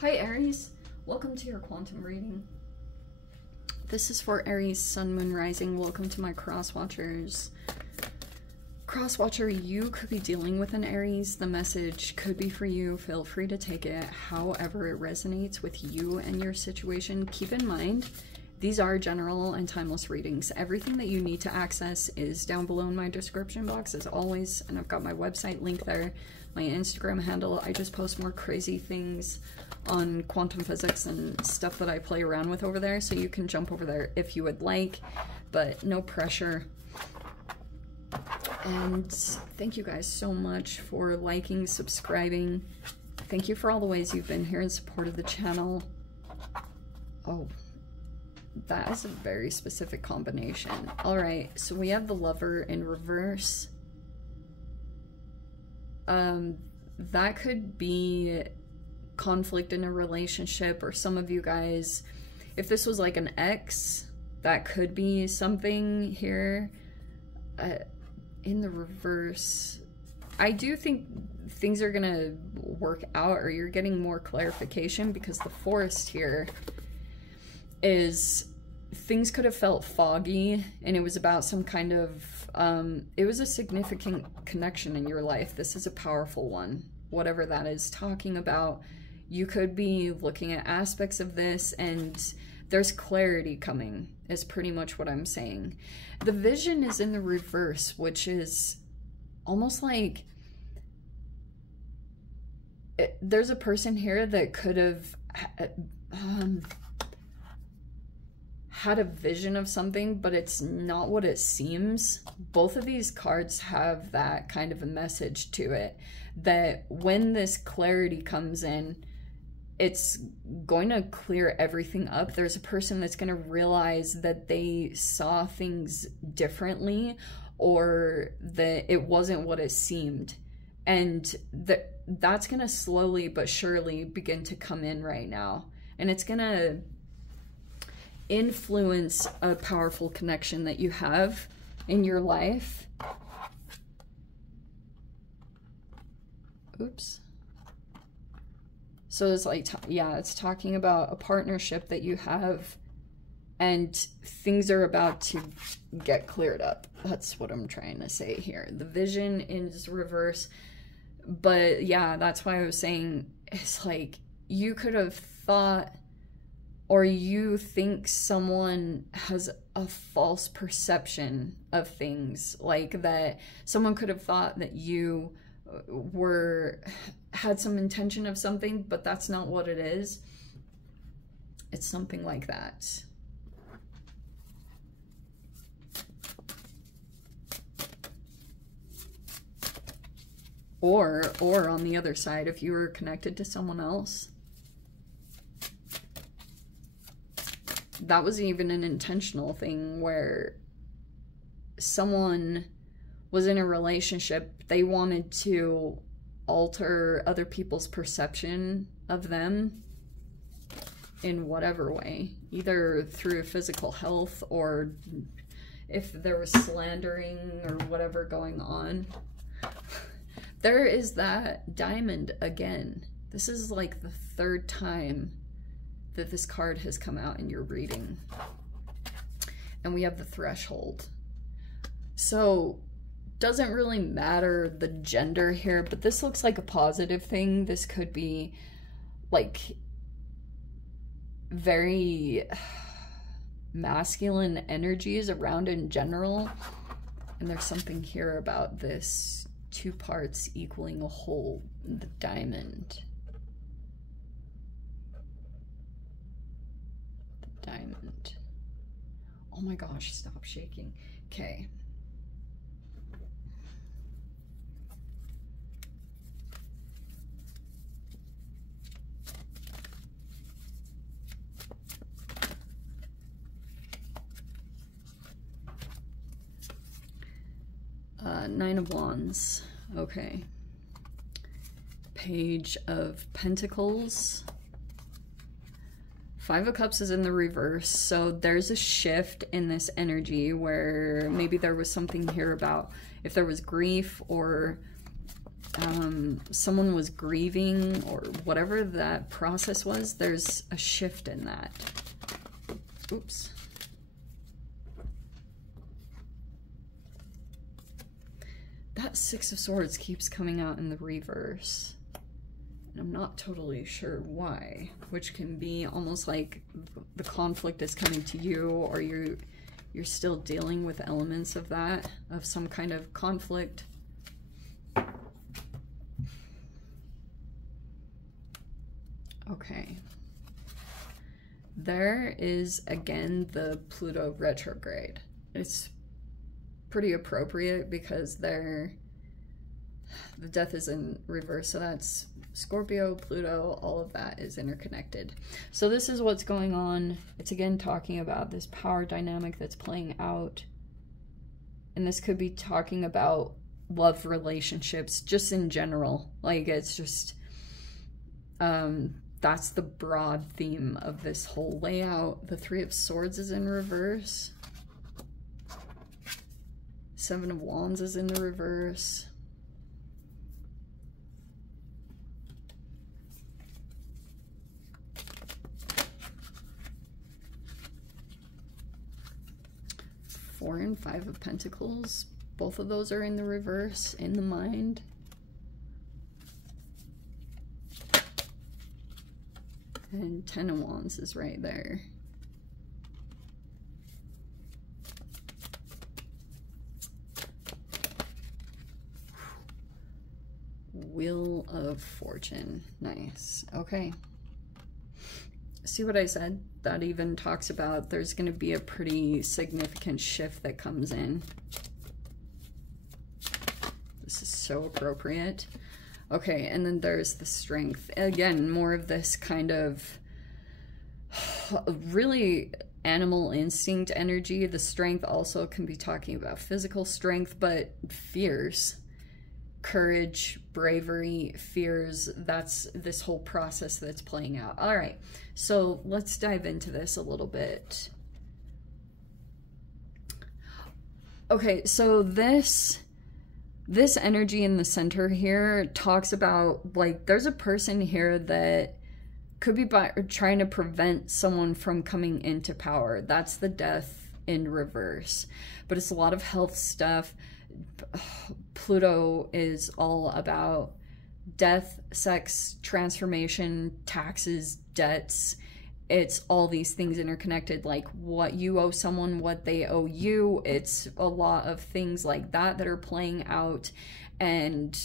Hi Aries, welcome to your quantum reading. This is for Aries, Sun, Moon, Rising. Welcome to my cross-watchers. Cross-watcher, you could be dealing with an Aries. The message could be for you. Feel free to take it however it resonates with you and your situation. Keep in mind, these are general and timeless readings. Everything that you need to access is down below in my description box as always, and I've got my website link there, my Instagram handle. I just post more crazy things on quantum physics and stuff that I play around with over there, so you can jump over there if you would like, but no pressure. And thank you guys so much for liking, subscribing. Thank you for all the ways you've been here in support of the channel. Oh, that is a very specific combination. All right, so we have the Lover in reverse. That could be conflict in a relationship, or some of you guys, if this was like an ex, that could be something here. In the reverse, I do think things are gonna work out, or you're getting more clarification, because the Forest here is things could have felt foggy, and it was about some kind of it was a significant connection in your life. This is a powerful one, whatever that is talking about. You could be looking at aspects of this, and there's clarity coming, is pretty much what I'm saying. The Vision is in the reverse, which is almost like there's a person here that could have had a vision of something, but it's not what it seems. Both of these cards have that kind of a message to it, that when this clarity comes in, it's going to clear everything up. There's a person that's going to realize that they saw things differently, or that it wasn't what it seemed. And that's going to slowly but surely begin to come in right now. And it's going to influence a powerful connection that you have in your life. Oops. So it's like, yeah, it's talking about a partnership that you have, and things are about to get cleared up. That's what I'm trying to say here. The Vision is reverse, but yeah, that's why I was saying, it's like you could have thought, or you think someone has a false perception of things, like that someone could have thought that you had some intention of something, but that's not what it is. It's something like that. Or on the other side, if you were connected to someone else, that was even an intentional thing where someone was in a relationship, they wanted to alter other people's perception of them in whatever way, either through physical health, or if there was slandering or whatever going on. There is that Diamond again. This is like the third time that this card has come out in your reading. And we have the Threshold. So doesn't really matter the gender here, but this looks like a positive thing. This could be like very masculine energies around in general. And there's something here about this two parts equaling a whole, the Diamond. The Diamond. Oh my gosh, stop shaking. Okay. Nine of Wands. Okay. Page of Pentacles. Five of Cups is in the reverse, so there's a shift in this energy where maybe there was something here about if there was grief, or someone was grieving or whatever that process was, there's a shift in that. Oops. That Six of Swords keeps coming out in the reverse. And I'm not totally sure why, which can be almost like the conflict is coming to you, or you're still dealing with elements of that, of some kind of conflict. Okay. There is, again, the Pluto retrograde. It's pretty appropriate because the death is in reverse, so that's Scorpio, Pluto, all of that is interconnected. So this is what's going on. It's again talking about this power dynamic that's playing out. And this could be talking about love relationships just in general. Like, it's just, that's the broad theme of this whole layout. The Three of Swords is in reverse. Seven of Wands is in the reverse. Four and Five of Pentacles. Both of those are in the reverse, in the mind. And Ten of Wands is right there. Wheel of Fortune. Nice. Okay. See what I said? That even talks about there's going to be a pretty significant shift that comes in. This is so appropriate. Okay, and then there's the Strength. Again, more of this kind of really animal instinct energy. The Strength also can be talking about physical strength, but fears. Courage, bravery, fears, that's this whole process that's playing out. All right, so let's dive into this a little bit. Okay, so this energy in the center here talks about, like, there's a person here that could be trying to prevent someone from coming into power. That's the Death in reverse, but it's a lot of health stuff. Pluto is all about death, sex, transformation, taxes, debts. It's all these things interconnected, like what you owe someone, what they owe you. It's a lot of things like that that are playing out. And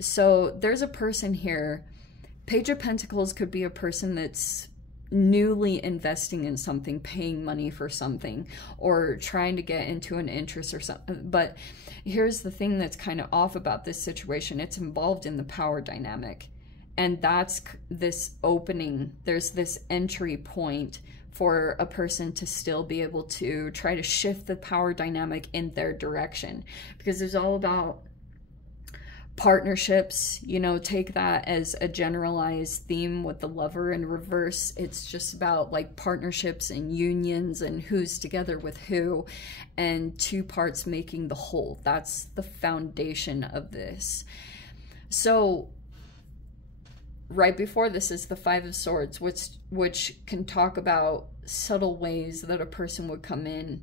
so there's a person here. Page of Pentacles could be a person that's newly investing in something, paying money for something, or trying to get into an interest or something. But here's the thing that's kind of off about this situation. It's involved in the power dynamic, and that's this opening. There's this entry point for a person to still be able to try to shift the power dynamic in their direction, because it's all about partnerships. You know, take that as a generalized theme with the Lover in reverse. It's just about like partnerships and unions and who's together with who, and two parts making the whole. That's the foundation of this. So right before this is the Five of Swords, which can talk about subtle ways that a person would come in,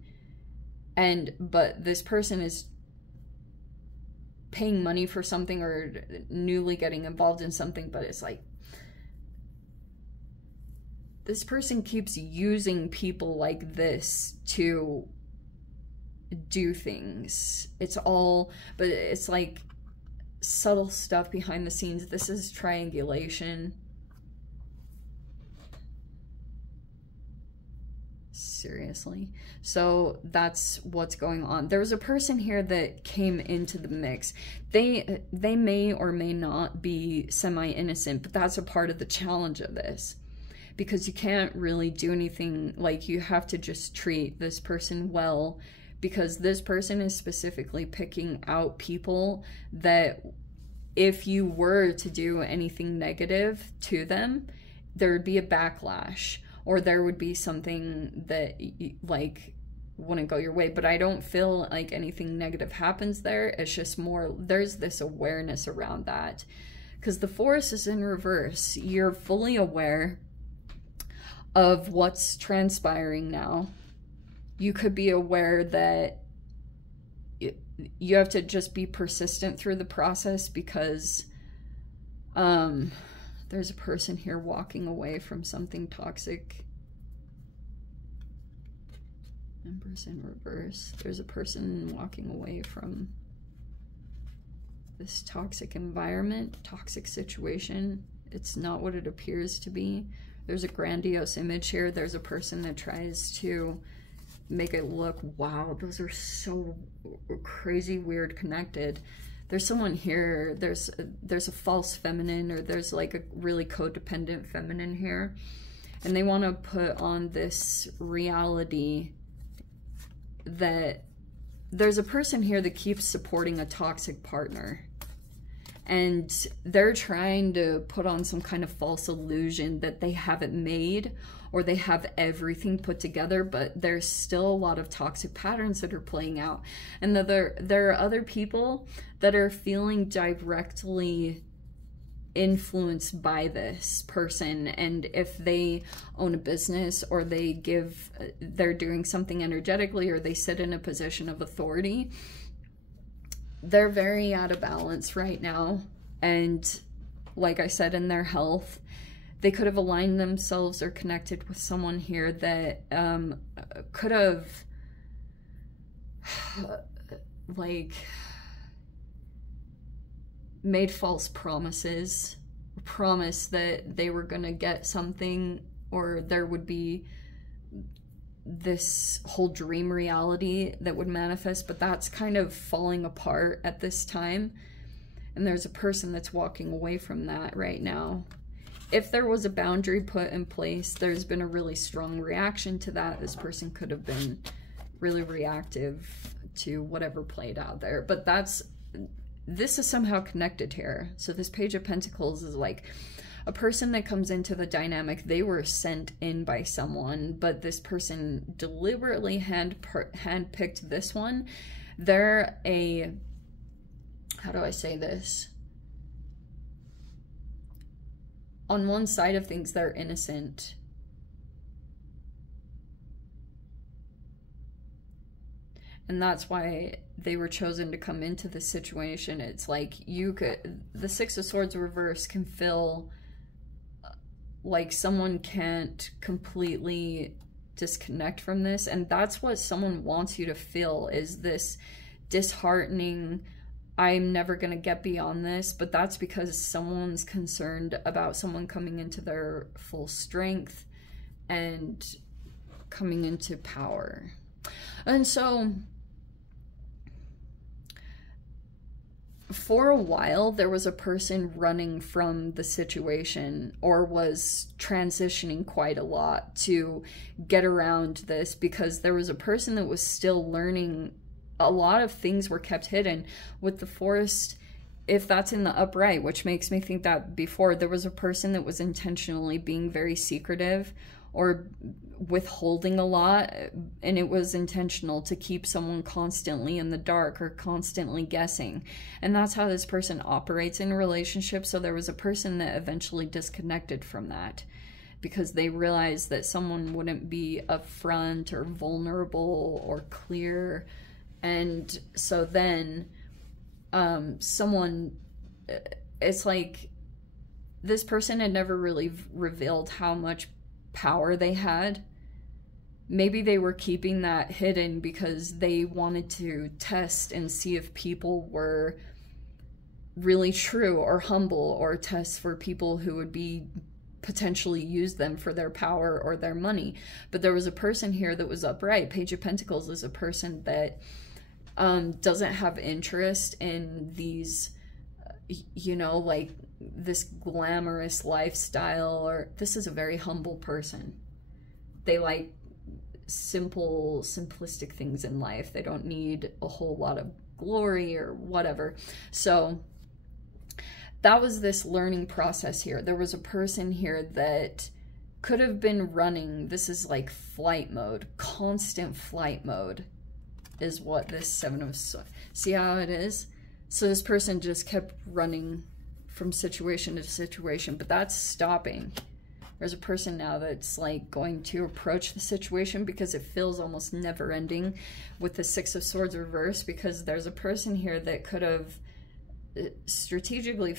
but this person is paying money for something or newly getting involved in something, but it's like this person keeps using people like this to do things. It's all, but it's like subtle stuff behind the scenes. This is triangulation. Seriously. So that's what's going on. There was a person here that came into the mix. They may or may not be semi-innocent, but that's a part of the challenge of this, because you can't really do anything. Like, you have to just treat this person well, because this person is specifically picking out people that if you were to do anything negative to them, there would be a backlash, or there would be something that, like, wouldn't go your way, but I don't feel like anything negative happens there. It's just more, there's this awareness around that. Because the Forest is in reverse. You're fully aware of what's transpiring now. You could be aware that you have to just be persistent through the process, because there's a person here walking away from something toxic. Empress in reverse. There's a person walking away from this toxic environment, toxic situation. It's not what it appears to be. There's a grandiose image here. There's a person that tries to make it look, wow, those are so crazy, weird, connected. There's someone here, there's a false feminine, or there's like a really codependent feminine here. And they want to put on this reality that there's a person here that keeps supporting a toxic partner. And they're trying to put on some kind of false illusion that they have it made, or they have everything put together, but there's still a lot of toxic patterns that are playing out. And there are other people that are feeling directly influenced by this person. And if they own a business, or they're doing something energetically, or they sit in a position of authority, they're very out of balance right now. And like I said, in their health, they could have aligned themselves or connected with someone here that could have like made false promises, promised that they were gonna get something, or there would be this whole dream reality that would manifest, but that's kind of falling apart at this time. And there's a person that's walking away from that right now. If there was a boundary put in place, there's been a really strong reaction to that. This person could have been really reactive to whatever played out there. But this is somehow connected here. So this Page of Pentacles is like a person that comes into the dynamic. They were sent in by someone, but this person deliberately handpicked this one. They're a, how do I say this? On one side of things, they're innocent. And that's why they were chosen to come into this situation. It's like the Six of Swords reverse can feel like someone can't completely disconnect from this. And that's what someone wants you to feel, is this disheartening, I'm never going to get beyond this. But that's because someone's concerned about someone coming into their full strength and coming into power. And so for a while, there was a person running from the situation, or was transitioning quite a lot to get around this, because there was a person that was still learning. A lot of things were kept hidden. With the Forest, if that's in the upright, which makes me think that before, there was a person that was intentionally being very secretive or withholding a lot, and it was intentional to keep someone constantly in the dark or constantly guessing. And that's how this person operates in a relationship. So there was a person that eventually disconnected from that, because they realized that someone wouldn't be upfront or vulnerable or clear. And so then it's like this person had never really revealed how much power they had. Maybe they were keeping that hidden because they wanted to test and see if people were really true or humble, or test for people who would be potentially use them for their power or their money. But there was a person here that was upright. Page of Pentacles is a person that doesn't have interest in these, you know, like this glamorous lifestyle, or this is a very humble person. They like simplistic things in life. They don't need a whole lot of glory or whatever. So that was this learning process here. There was a person here that could have been running. This is like flight mode, constant flight mode is what this Seven of Swords. See how it is? So this person just kept running from situation to situation, but that's stopping. There's a person now that's like going to approach the situation because it feels almost never ending with the Six of Swords reverse, because there's a person here that could have strategically,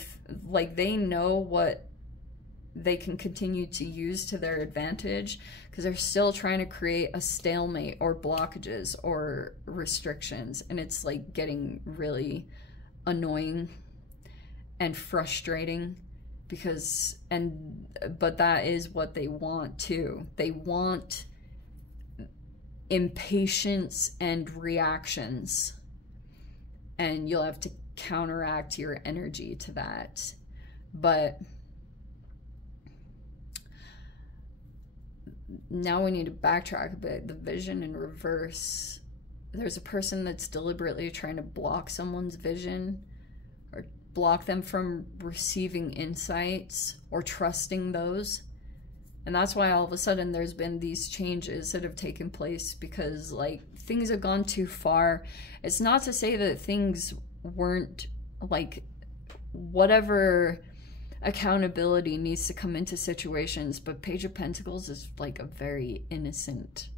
like they know what they can continue to use to their advantage, because they're still trying to create a stalemate or blockages or restrictions, and it's like getting really annoying and frustrating, because but that is what they want too. They want impatience and reactions, and you'll have to counteract your energy to that. But now we need to backtrack a bit. The vision in reverse. There's a person that's deliberately trying to block someone's vision, or block them from receiving insights or trusting those. And that's why all of a sudden there's been these changes that have taken place, because like things have gone too far. It's not to say that things weren't, like, whatever accountability needs to come into situations, but Page of Pentacles is like a very innocent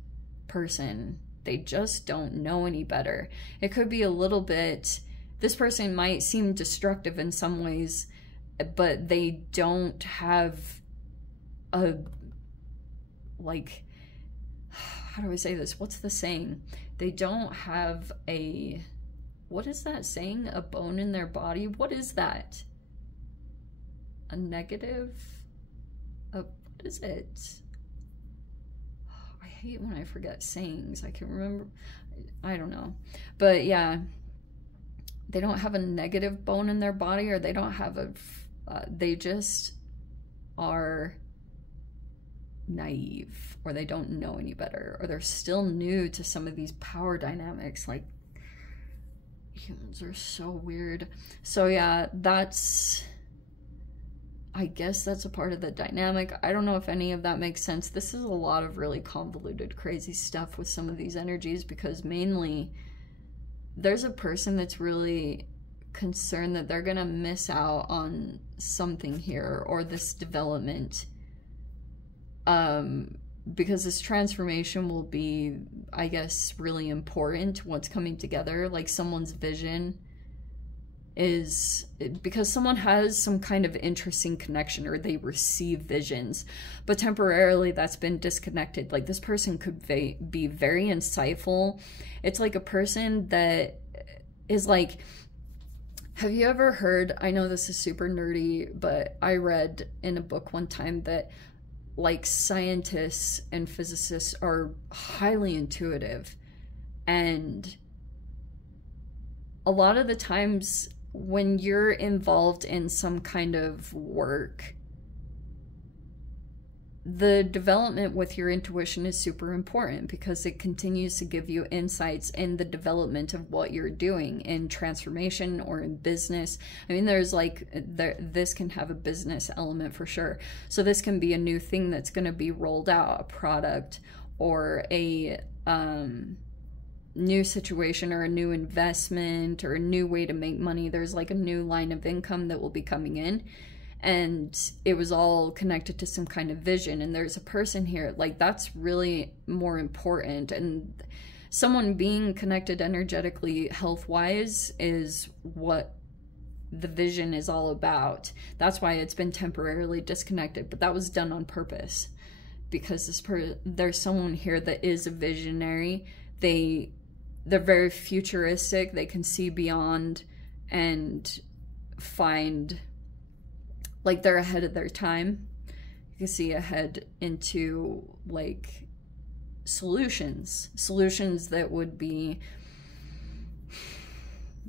person. They just don't know any better. It could be a little bit, this person might seem destructive in some ways, but they don't have a, like, how do I say this? What's the saying? They don't have a, what is that saying? A bone in their body? What is that? A negative? What is it? I hate when I forget sayings. I can remember, I don't know. But yeah, they don't have a negative bone in their body, or they don't have a, they just are naive, or they don't know any better, or they're still new to some of these power dynamics. Like, humans are so weird. So yeah, that's, I guess that's a part of the dynamic. I don't know if any of that makes sense. This is a lot of really convoluted, crazy stuff with some of these energies, because mainly there's a person that's really concerned that they're gonna miss out on something here, or this development, because this transformation will be, I guess, really important, what's coming together. Like someone's vision is, because someone has some kind of interesting connection, or they receive visions, but temporarily that's been disconnected. Like this person could be very insightful. It's like a person that is like, have you ever heard, I know this is super nerdy, but I read in a book one time that like scientists and physicists are highly intuitive, and a lot of the times when you're involved in some kind of work, the development with your intuition is super important, because it continues to give you insights in the development of what you're doing in transformation or in business. I mean, there's like, this can have a business element for sure. So this can be a new thing that's going to be rolled out, a product, or a new situation, or a new investment, or a new way to make money. There's like a new line of income that will be coming in, and it was all connected to some kind of vision. And there's a person here, like that's really more important, and someone being connected energetically, health-wise, is what the vision is all about. That's why it's been temporarily disconnected, but that was done on purpose, because there's someone here that is a visionary. They're very futuristic. They can see beyond and find, like, they're ahead of their time. You can see ahead into like solutions that would be,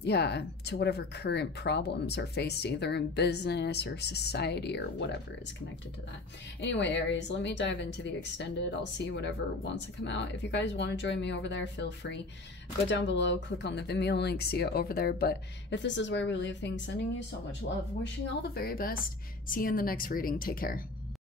yeah, to whatever current problems are faced, either in business or society or whatever is connected to that. Anyway, Aries, let me dive into the extended. I'll see whatever wants to come out. If you guys want to join me over there, feel free. Go down below, click on the Vimeo link, see it over there. But if this is where we leave things, sending you so much love, wishing you all the very best. See you in the next reading. Take care.